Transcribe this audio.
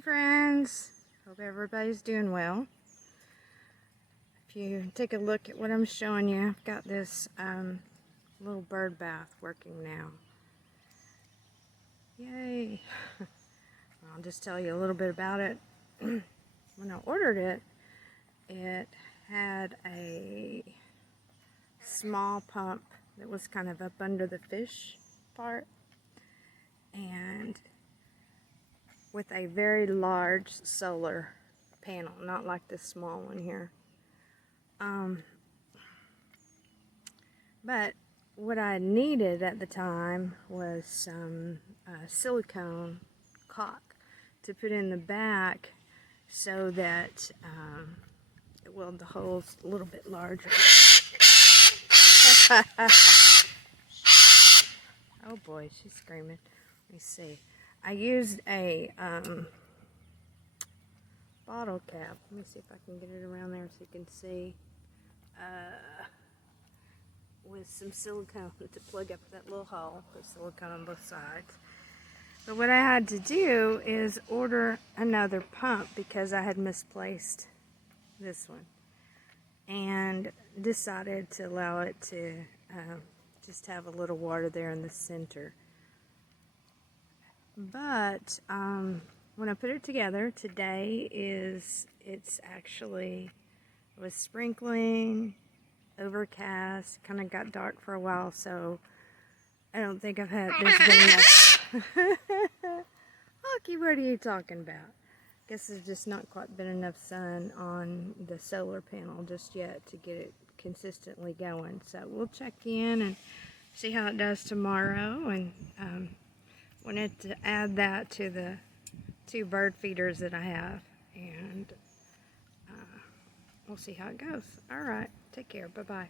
Hey friends, hope everybody's doing well. If you take a look at what I'm showing you, I've got this little bird bath working now. Yay! I'll just tell you a little bit about it. When I ordered it, it had a small pump that was kind of up under the fish part, and with a very large solar panel, not like this small one here. But what I needed at the time was some silicone caulk to put in the back so that, well, the hole's a little bit larger. Oh boy, she's screaming. Let me see. I used a bottle cap. Let me see if I can get it around there so you can see. With some silicone to plug up that little hole. Put silicone on both sides. But what I had to do is order another pump because I had misplaced this one, and decided to allow it to just have a little water there in the center. But when I put it together today, it's actually, it was sprinkling, overcast, kind of got dark for a while, so I don't think there's been enough. Hockey, what are you talking about? Guess there's just not quite been enough sun on the solar panel just yet to get it consistently going. So we'll check in and see how it does tomorrow, and wanted to add that to the 2 bird feeders that I have, and we'll see how it goes. All right, take care. Bye-bye.